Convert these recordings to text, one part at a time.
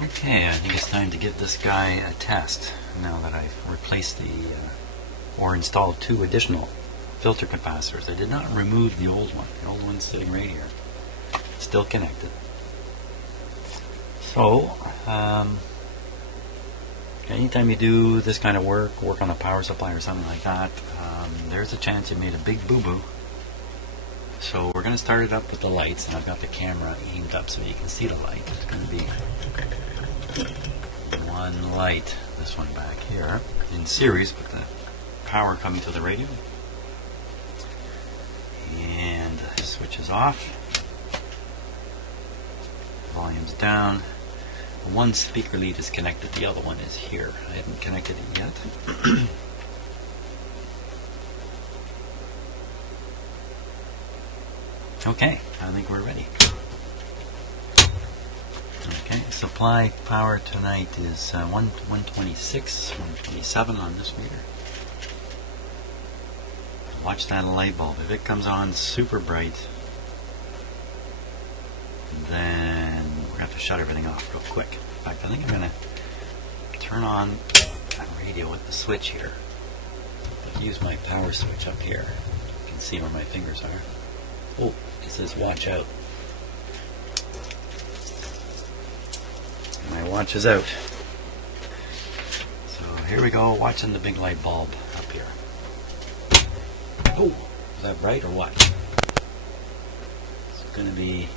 Okay, I think it's time to give this guy a test now that I've replaced or installed 2 additional filter capacitors. I did not remove the old one. The old one's sitting right here, still connected. So, anytime you do this kind of work on a power supply or something like that, there's a chance you made a big boo-boo. So we're going to start it up with the lights, and I've got the camera aimed up so you can see the light. It's going to be one light, this one back here, in series with the power coming to the radio. And the switch is off. Volume's down. One speaker lead is connected, the other one is here. I haven't connected it yet. Okay, I think we're ready. Okay, supply power tonight is 126, 127 on this meter. Watch that light bulb. If it comes on super bright, then we're going to have to shut everything off real quick. In fact, I think I'm going to turn on that radio with the switch here. I'll use my power switch up here. You can see where my fingers are. Oh, it says watch out. My watch is out. So here we go, watching the big light bulb up here. Oh, is that bright or what? It's going to be...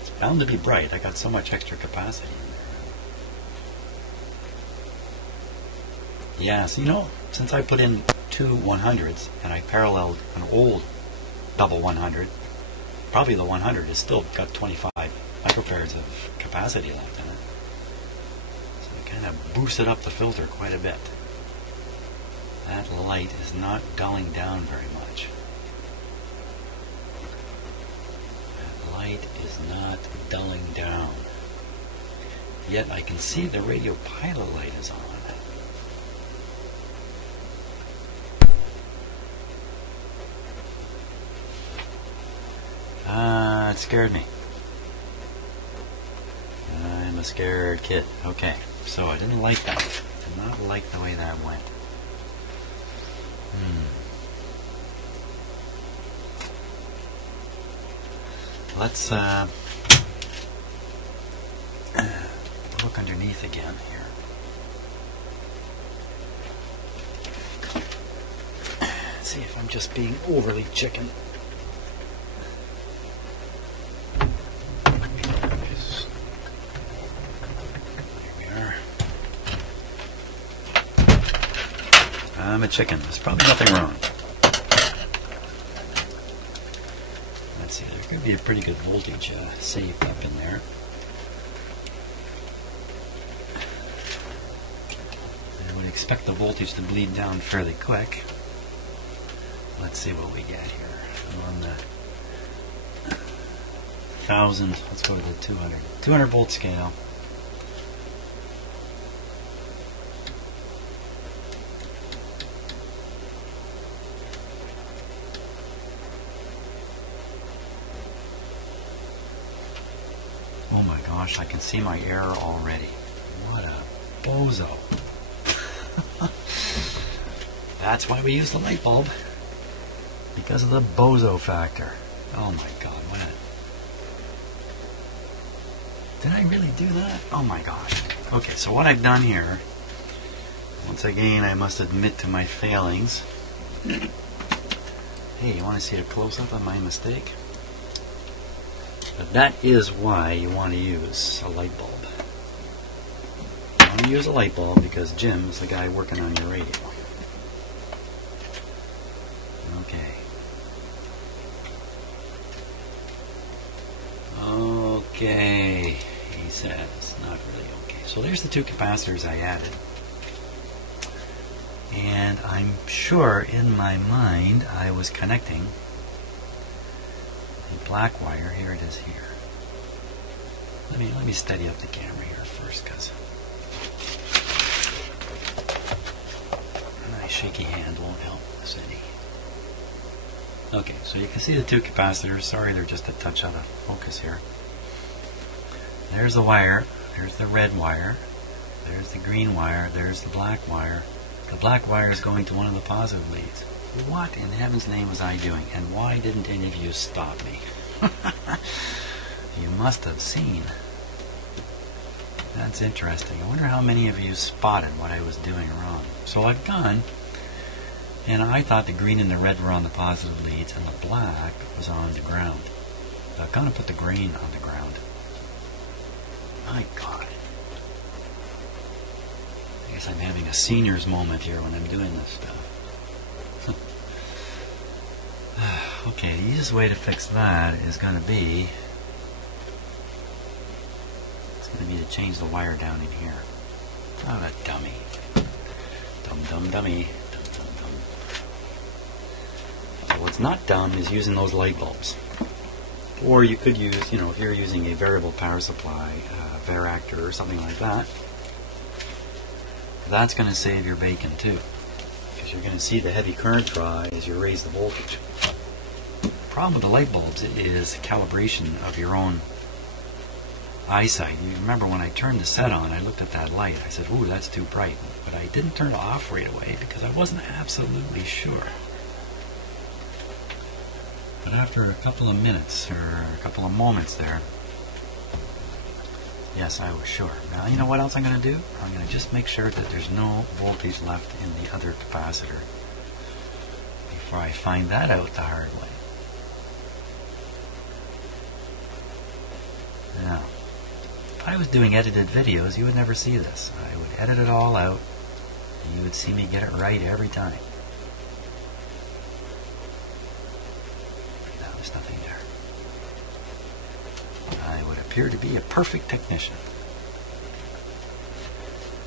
it's bound to be bright. I got so much extra capacity in there. Yeah, so you know, since I put in 2 100s and I paralleled an old double 100, probably the 100 has still got 25 microfarads of capacity left in it. So it kind of boosted up the filter quite a bit. That light is not dulling down very much. That light is not dulling down. Yet I can see the radio pilot light is on. It scared me. I'm a scared kid. Okay, so I didn't like that. Did not like the way that went. Let's look underneath again here. See if I'm just being overly chicken. I'm a chicken. There's probably nothing wrong. Let's see, there could be a pretty good voltage saved up in there. I would expect the voltage to bleed down fairly quick. Let's see what we get here. I'm on the 1000, let's go to the 200 volt scale. Oh my gosh, I can see my error already. What a bozo. That's why we use the light bulb. Because of the bozo factor. Oh my god, what? Did I really do that? Oh my gosh. Okay, so what I've done here, once again I must admit to my failings. Hey, you want to see a close-up of my mistake? But that is why you want to use a light bulb. You want to use a light bulb because Jim is the guy working on your radio. Okay. Okay, he says. Not really okay. So there's the 2 capacitors I added. And I'm sure in my mind I was connecting black wire. Here it is here. Let me steady up the camera here first, because my shaky hand won't help us any. Okay, so you can see the 2 capacitors. Sorry, they're just a touch out of focus here. There's the wire there's the red wire, there's the green wire, there's the black wire. The black wire is going to one of the positive leads. What in heaven's name was I doing? And why didn't any of you stop me? You must have seen. That's interesting. I wonder how many of you spotted what I was doing wrong. So I've gone, and I thought the green and the red were on the positive leads, and the black was on the ground. I've gone to put the green on the ground. My God. I guess I'm having a senior's moment here when I'm doing this stuff. Okay, the easiest way to fix that is going to be to change the wire down in here. Oh, that dummy. Dummy. Dum. So what's not dumb is using those light bulbs. Or you could use, if you're using a variable power supply, varactor or something like that, that's going to save your bacon too. Because you're going to see the heavy current draw as you raise the voltage. The problem with the light bulbs is calibration of your own eyesight. You remember when I turned the set on, I looked at that light. I said, ooh, that's too bright. But I didn't turn it off right away because I wasn't absolutely sure. But after a couple of minutes, or a couple of moments there, yes, I was sure. Now, you know what else I'm going to do? I'm going to just make sure that there's no voltage left in the other capacitor before I find that out the hard way. Now, if I was doing edited videos, you would never see this. I would edit it all out, and you would see me get it right every time. No, there's nothing there. I would appear to be a perfect technician.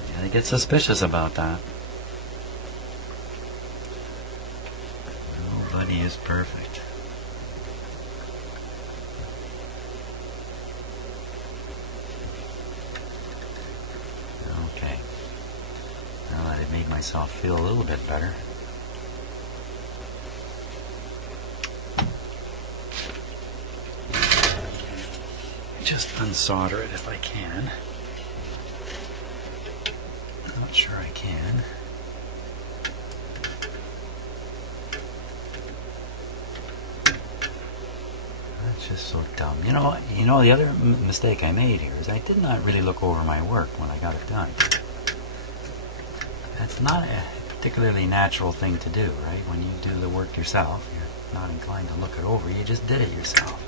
You gotta get suspicious about that. Nobody is perfect. Okay. Now that I've made myself feel a little bit better. Just unsolder it if I can. Not sure I can. That's just so dumb. You know the other mistake I made here is I did not really look over my work when I got it done. That's not a particularly natural thing to do, right? When you do the work yourself, you're not inclined to look it over. You just did it yourself.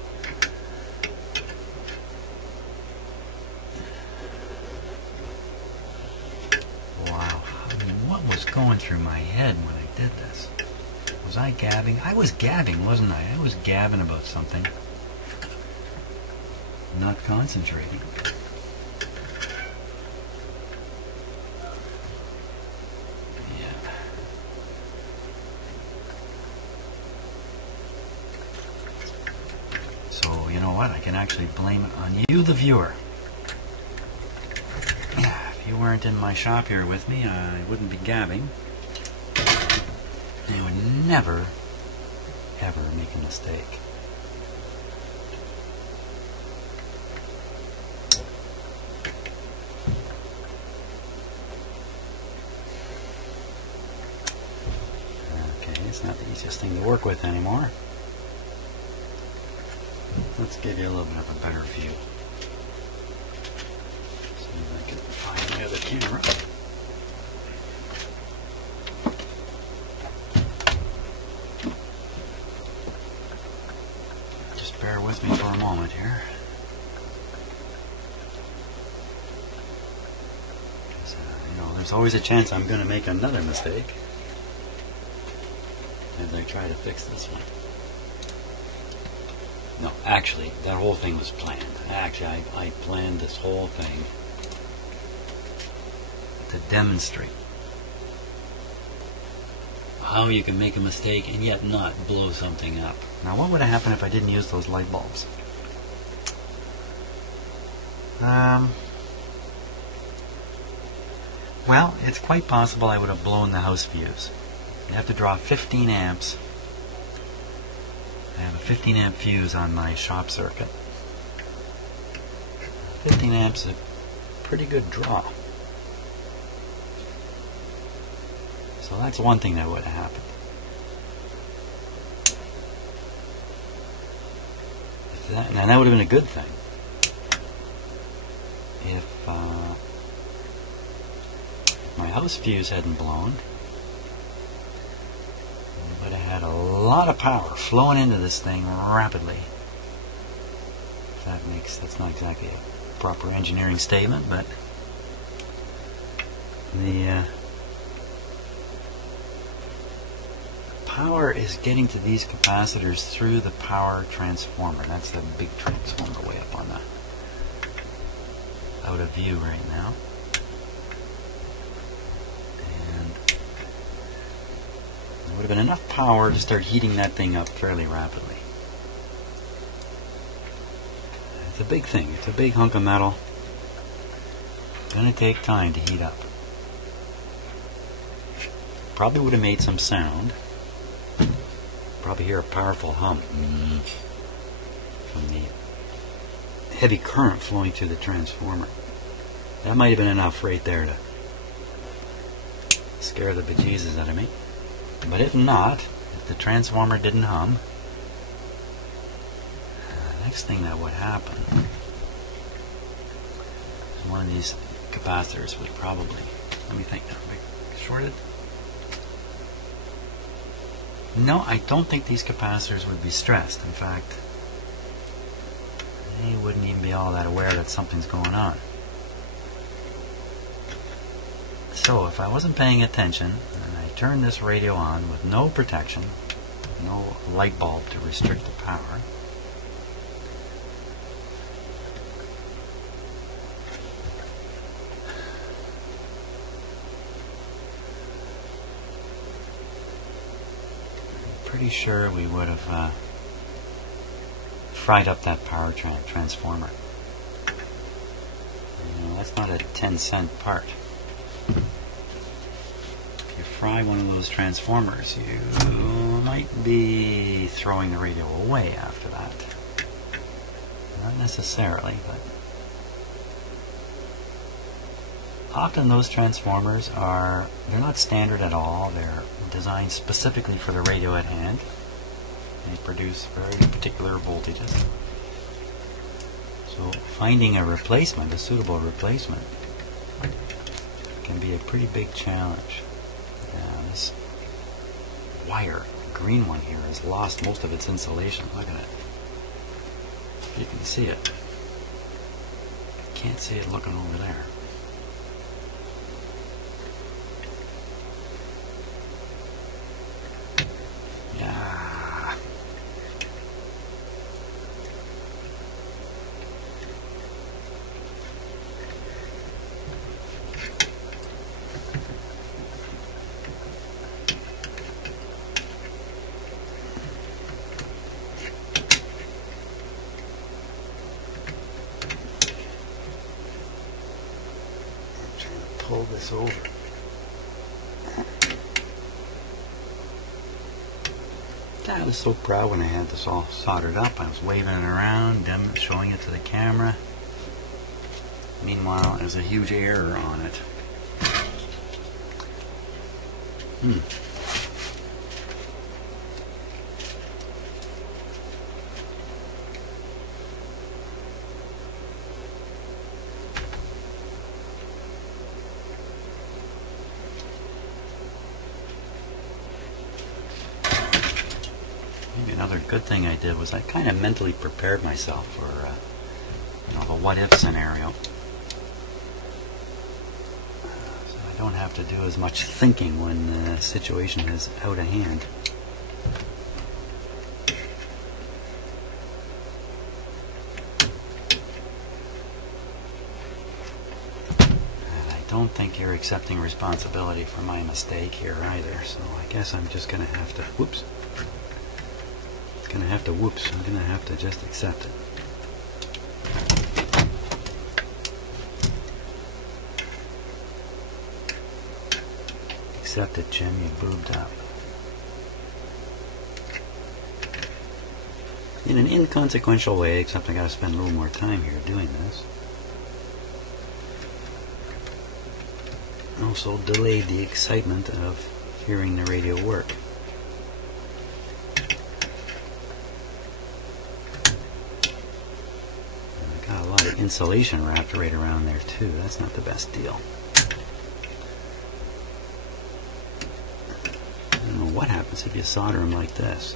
Wow. I mean, what was going through my head when I did this? Was I gabbing? I was gabbing, wasn't I? I was gabbing about something. Not concentrating. Yeah. So, you know what? I can actually blame it on you, the viewer. If you weren't in my shop here with me, I wouldn't be gabbing. I would never, ever make a mistake. Okay, it's not the easiest thing to work with anymore. Let's give you a little bit of a better view. See if I can find the other camera. Just bear with me for a moment here. There's always a chance I'm going to make another mistake as I try to fix this one. No, actually, that whole thing was planned. Actually, I planned this whole thing to demonstrate how you can make a mistake and yet not blow something up. Now, what would have happened if I didn't use those light bulbs? Well, it's quite possible I would have blown the house fuse. You have to draw 15 amps. I have a 15 amp fuse on my shop circuit. 15 amps pretty good draw. So that's one thing that would have happened. Now that would have been a good thing. If my house fuse hadn't blown, we would have had a lot of power flowing into this thing rapidly. That's not exactly a proper engineering statement, but the power is getting to these capacitors through the power transformer. That's the big transformer way up on the out of view right now. And there would have been enough power to start heating that thing up fairly rapidly. It's a big thing. It's a big hunk of metal. It's going to take time to heat up. Probably would have made some sound. Probably hear a powerful hum from the heavy current flowing through the transformer. That might have been enough right there to scare the bejesus out of me. But if not, if the transformer didn't hum, the next thing that would happen is one of these capacitors would probably, let me think now, shorted? No, I don't think these capacitors would be stressed. In fact, they wouldn't even be all that aware that something's going on. So if I wasn't paying attention and I turned this radio on with no protection, no light bulb to restrict the power, pretty sure we would have fried up that power transformer. That's not a 10-cent part. If you fry one of those transformers, you might be throwing the radio away after that. Not necessarily, but often those transformers they're not standard at all. They're designed specifically for the radio at hand. They produce very particular voltages. So finding a replacement, a suitable replacement, can be a pretty big challenge. This wire, green one here, has lost most of its insulation. Look at it. You can see it. Can't see it looking over there. Yeah. Pull this over. I was so proud when I had this all soldered up. I was waving it around, showing it to the camera. Meanwhile, there's a huge error on it. Another good thing I did was I kind of mentally prepared myself for the what-if scenario. So I don't have to do as much thinking when the situation is out of hand. And I don't think you're accepting responsibility for my mistake here either, so I guess I'm just going to have to, whoops. I'm gonna have to just accept it. Accept it, Jim, you boobed up. In an inconsequential way, except I gotta spend a little more time here doing this. also delayed the excitement of hearing the radio work. I got a lot of insulation wrapped right around there too. That's not the best deal. I don't know what happens if you solder them like this.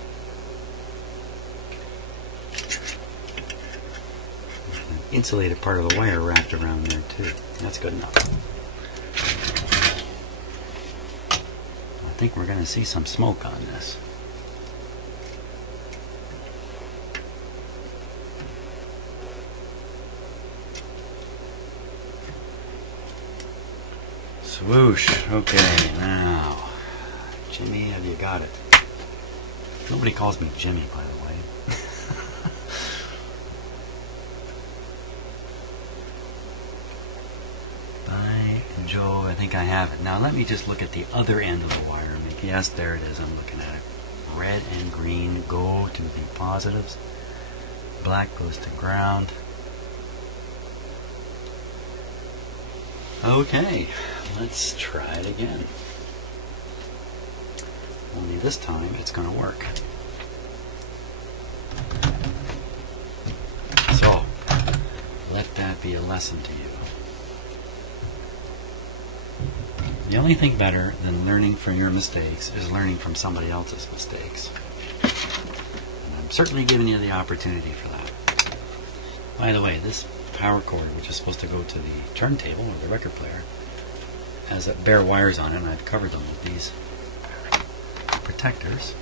Insulated part of the wire wrapped around there too. That's good enough. I think we're going to see some smoke on this. Swoosh. Okay, now, Jimmy, have you got it? Nobody calls me Jimmy, by the way. Joe, I think I have it. Now let me just look at the other end of the wire. Yes, there it is. I'm looking at it. Red and green go to the positives. Black goes to ground. Okay, let's try it again. Only this time it's going to work. So, let that be a lesson to you. The only thing better than learning from your mistakes is learning from somebody else's mistakes. And I'm certainly giving you the opportunity for that. By the way, this power cord, which is supposed to go to the turntable or the record player, has bare wires on it, and I've covered them with these protectors.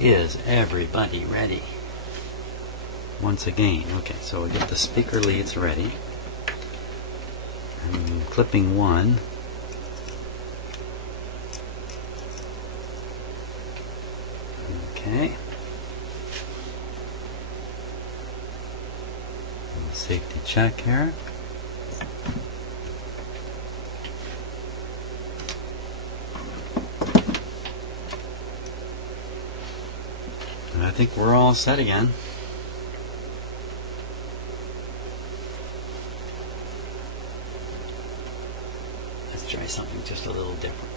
Is everybody ready? Once again, okay, so I get the speaker leads ready. I'm clipping one. Okay. Safety check here. I think we're all set again. Let's try something just a little different.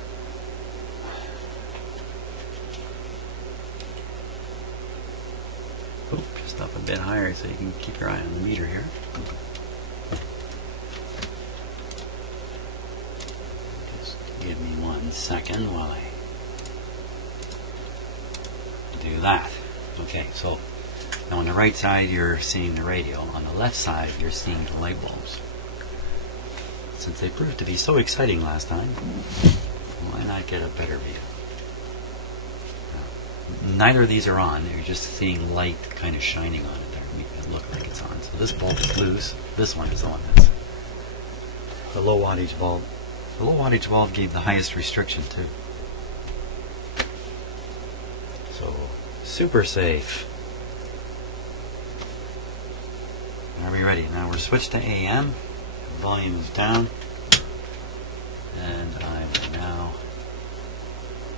Oop, just up a bit higher so you can keep your eye on the meter here. Just give me 1 second while I do that. Okay, so now on the right side you're seeing the radio. On the left side you're seeing the light bulbs. Since they proved to be so exciting last time, why not get a better view? Neither of these are on. You're just seeing light kind of shining on it there, making it look like it's on. So this bulb is loose. This one is the one that's the low wattage bulb. The low wattage bulb gave the highest restriction too. So super safe. Are we ready? Now we're switched to AM. The volume is down. And I will now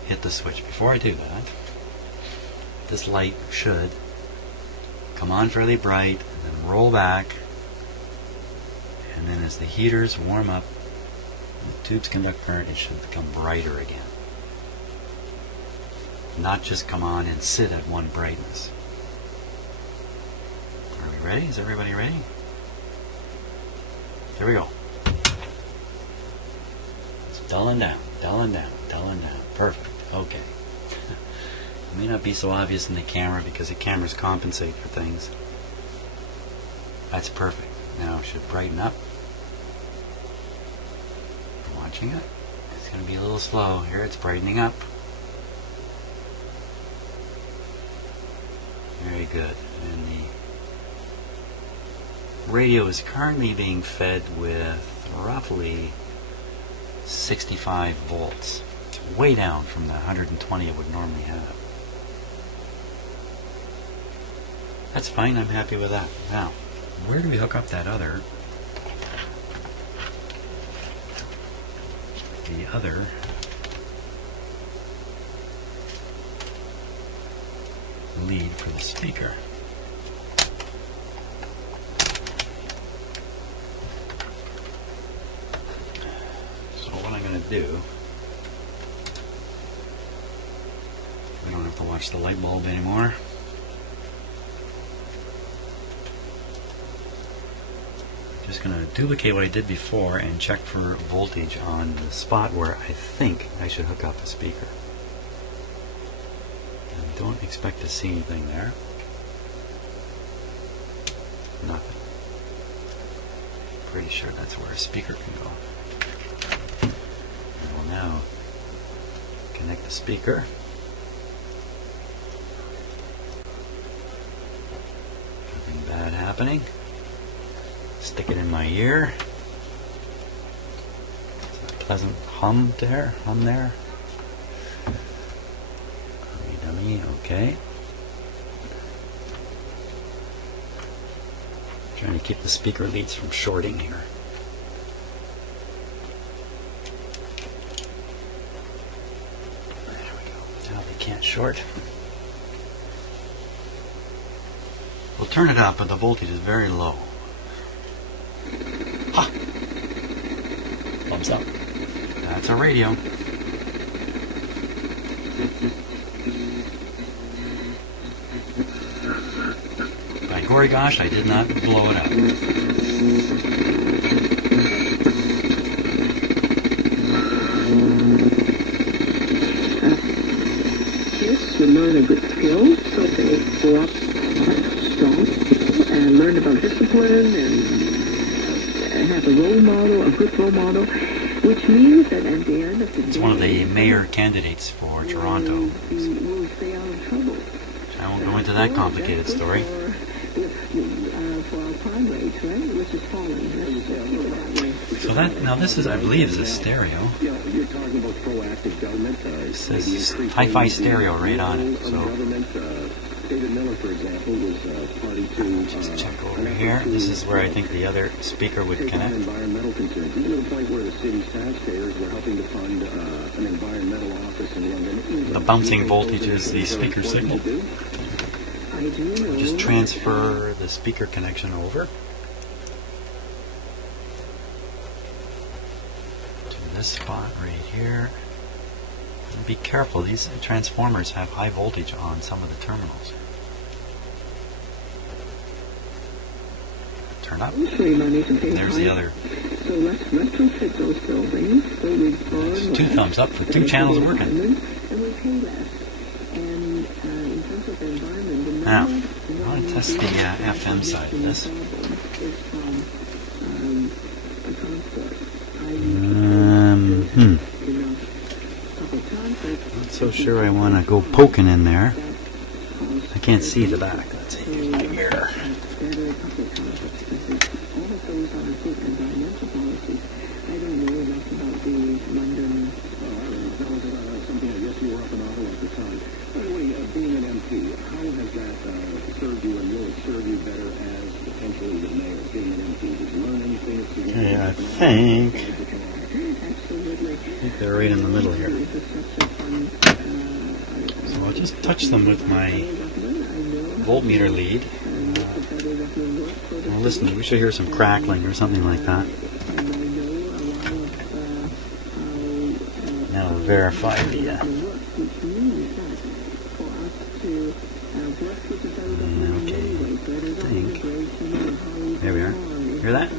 hit the switch. Before I do that, this light should come on fairly bright and then roll back. And then as the heaters warm up, the tubes conduct current, it should become brighter again. Not just come on and sit at one brightness. Are we ready? Is everybody ready? Here we go. It's dulling down, dulling down, dulling down. Perfect. Okay. It may not be so obvious in the camera because the cameras compensate for things. That's perfect. Now it should brighten up. I'm watching it. It's going to be a little slow. Here it's brightening up. Very good. And the radio is currently being fed with roughly 65 volts. It's way down from the 120 it would normally have. That's fine, I'm happy with that. Now, where do we hook up that other? The other lead for the speaker. So what I'm going to do, I don't have to watch the light bulb anymore. Just going to duplicate what I did before and check for voltage on the spot where I think I should hook up a speaker. And don't expect to see anything there. Nothing. Pretty sure that's where a speaker can go. I will now connect the speaker. Nothing bad happening. Stick it in my ear. It's a pleasant hum there. Hummy dummy, okay. Trying to keep the speaker leads from shorting here. There we go. Now they can't short. We'll turn it up, but the voltage is very low. Ha! Thumbs up. That's a radio. By gory gosh, I did not blow it up. Kids would learn a good skill, so they grow up strong and learn about discipline and have a role model, a good role model, which means that at the end of the day, it's one of the mayor candidates for Toronto. We'll stay out of trouble. I won't go into that complicated story. For our crime rate, right, which is falling. So that, now this is, I believe, is a stereo. You're talking about proactive government. It says hi-fi stereo right on it. So David Miller, for example, was party to. just check over here. This is where I think the other speaker would connect. Environmental concerns, even to the point where the city's taxpayers were helping to fund an environmental office in London. The bouncing voltage is the speaker signal. Just transfer the speaker connection over to this spot right here. And be careful, these transformers have high voltage on some of the terminals. Turn up. And there's the other. So let's retrofit those buildings so we burn 2 thumbs up for 2 channels working. And we pay less. And in terms of the environment, now, I want to test the FM side of this. Not so sure I want to go poking in there. I can't see the back. Let's see, here's my mirror. Okay, I think they're right in the middle here. So I'll just touch them with my voltmeter lead. Well, listen, we should hear some crackling or something like that. Now I'll verify the okay, I think. There we are. Hear that?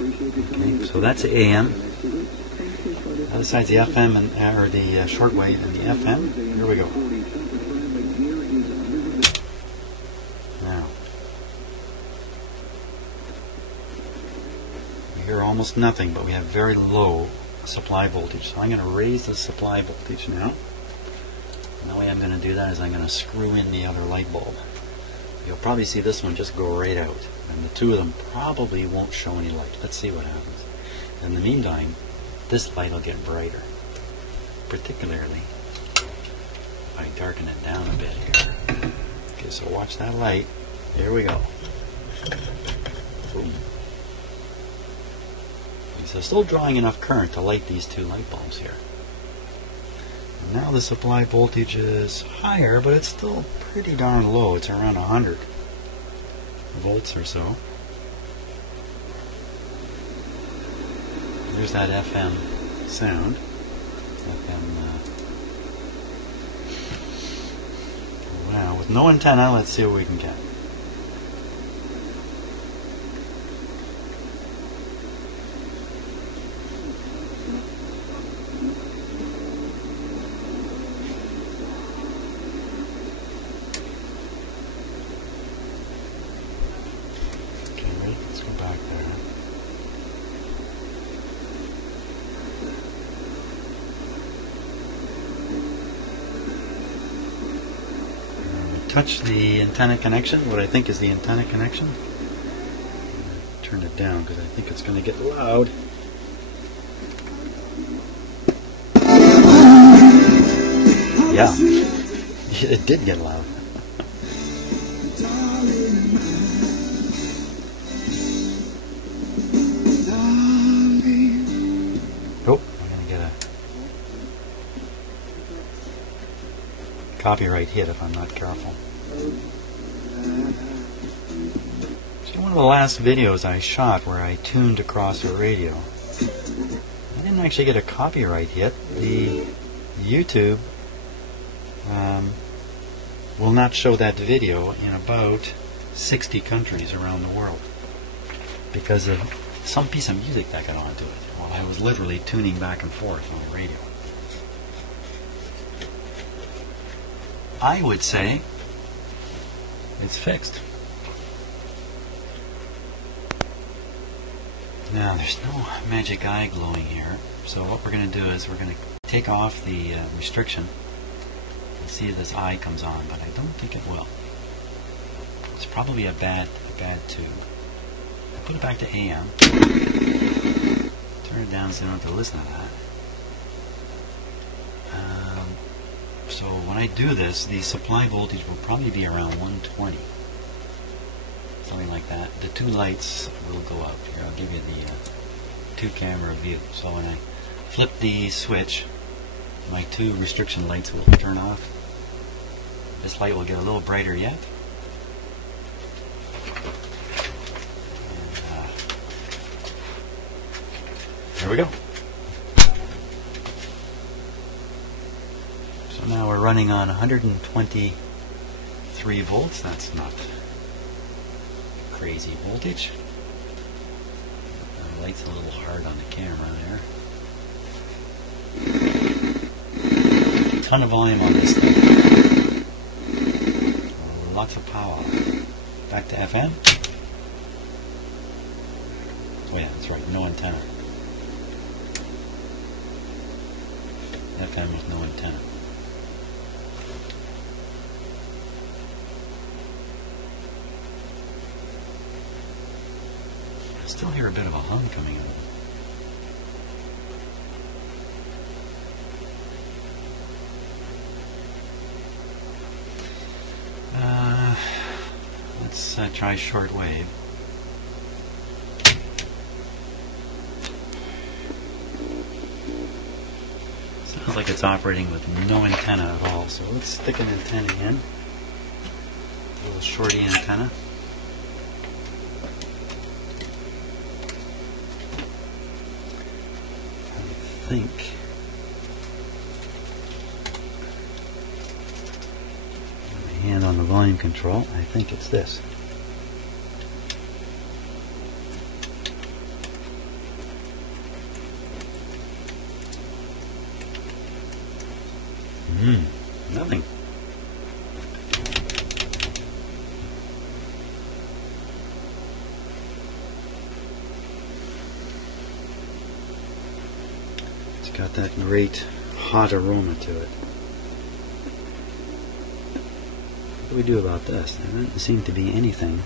Okay, so that's the AM. The other side's the FM and or the shortwave and the FM. Here we go. Now we hear almost nothing, but we have very low supply voltage. So I'm going to raise the supply voltage now. And the way I'm going to do that is I'm going to screw in the other light bulb. You'll probably see this one just go right out. And the two of them probably won't show any light. Let's see what happens. In the meantime, this light will get brighter. Particularly if I darken it down a bit here. Okay, so watch that light. Here we go. Boom. You So still drawing enough current to light these two light bulbs here. And now the supply voltage is higher, but it's still pretty darn low. It's around 100 volts or so. There's that FM sound. Wow, with no antenna, let's see what we can get. Okay, wait, let's go back there. Touch the antenna connection, what I think is the antenna connection. Turn it down because I think it's going to get loud. Yeah, it did get loud. Oh, I'm going to get a copyright hit if I'm not careful. See, one of the last videos I shot where I tuned across a radio, I didn't actually get a copyright hit. The YouTube will not show that video in about 60 countries around the world because of some piece of music that got onto it while I was literally tuning back and forth on the radio. I would say it's fixed. Now there's no magic eye glowing here, so what we're going to do is we're going to take off the restriction and see if this eye comes on, but I don't think it will. It's probably a bad tube. I'll put it back to AM. Turn it down so you don't have to listen to that. So when I do this, the supply voltage will probably be around 120. Something like that. The two lights will go out. Here, I'll give you the two-camera view. So when I flip the switch, my two restriction lights will turn off. This light will get a little brighter yet. And, there we go. So now we're running on 123 volts. That's not crazy voltage. The light's a little hard on the camera there. Ton of volume on this thing. Lots of power. Back to FM. Oh yeah, that's right, no antenna. FM with no antenna. I still hear a bit of a hum coming out of it. Let's try shortwave. Sounds like it's operating with no antenna at all, so let's stick an antenna in. A little shorty antenna. I think hand on the volume control. I think it's this. Nothing. It's got that great hot aroma to it. What do we do about this? There doesn't seem to be anything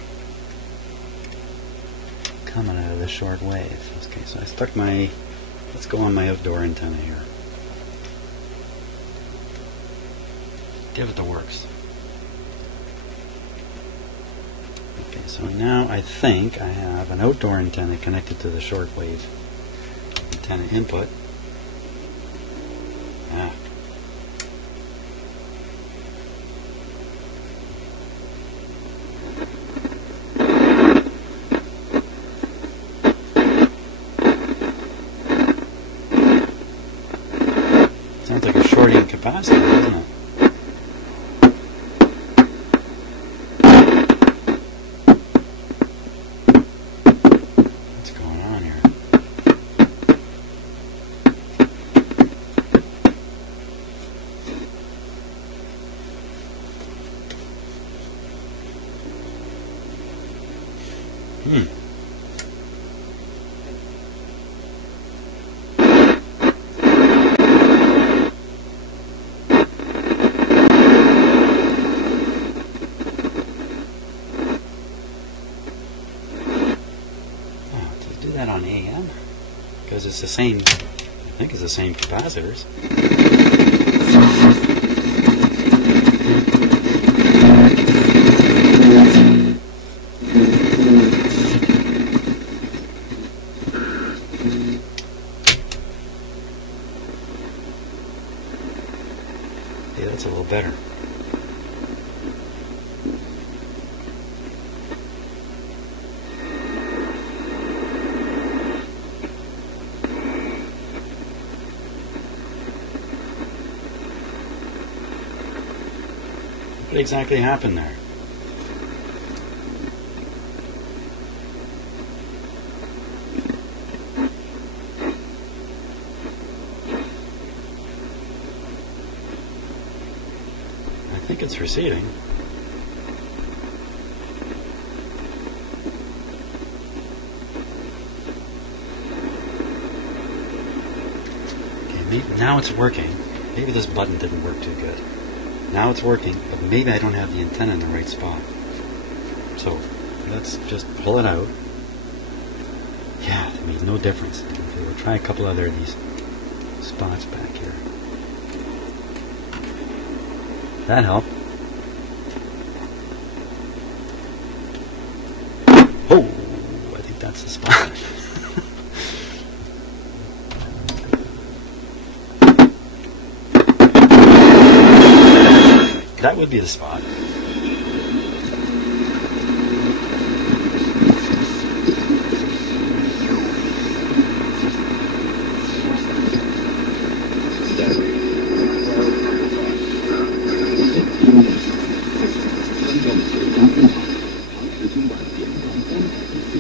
coming out of the short wave. Okay, so I stuck my, let's go on my outdoor antenna here. Give it the works. Okay, so now I think I have an outdoor antenna connected to the shortwave antenna input. Ah. Sounds like a shorting capacitor, doesn't it? What's going on here? Do that on AM because it's the same. I think it's the same capacitors. Yeah, that's a little better. What exactly happened there? I think it's receiving. Okay, now it's working. Maybe this button didn't work too good. Now it's working, but maybe I don't have the antenna in the right spot. So let's just pull it out. Yeah, it made no difference. Okay, we'll try a couple other of these spots back here. That helped. Oh, I think that's the spot. That would be the spot.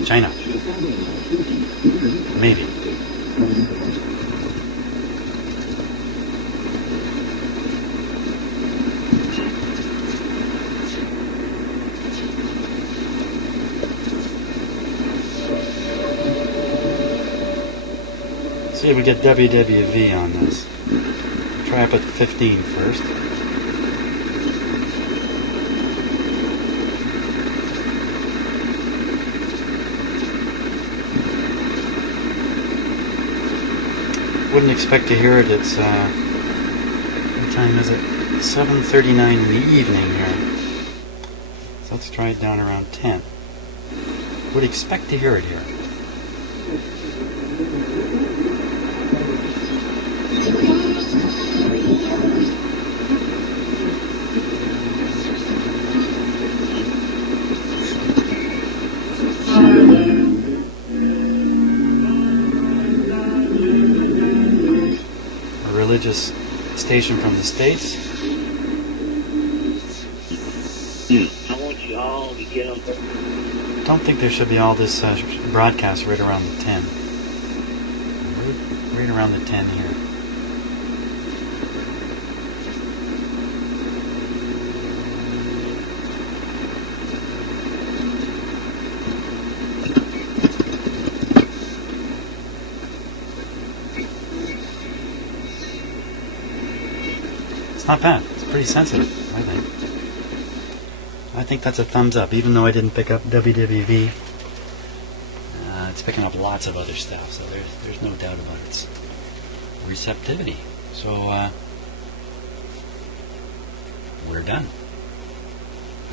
China. Maybe. See if we get WWV on this. Try up at 15 first. Wouldn't expect to hear it. It's what time is it? 7:39 in the evening here. So let's try it down around 10. Would expect to hear it here. Religious station from the States. I want you all to get up. Don't think there should be all this broadcast right around the 10. Right around the 10 here. It's not bad. It's pretty sensitive, I think. I think that's a thumbs up, even though I didn't pick up WWV. It's picking up lots of other stuff, so there's no doubt about its receptivity. So we're done.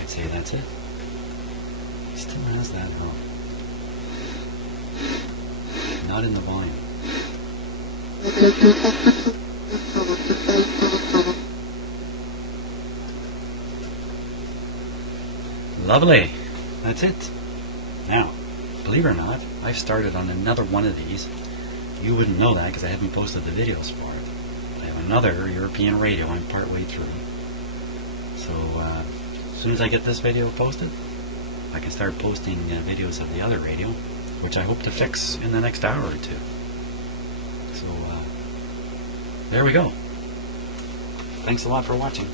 I'd say that's it. It still has that, though. Not in the volume. Lovely. That's it. Now, believe it or not, I've started on another one of these. You wouldn't know that because I haven't posted the videos for it. I have another European radio I'm partway through. So as soon as I get this video posted, I can start posting videos of the other radio, which I hope to fix in the next hour or two. So there we go. Thanks a lot for watching.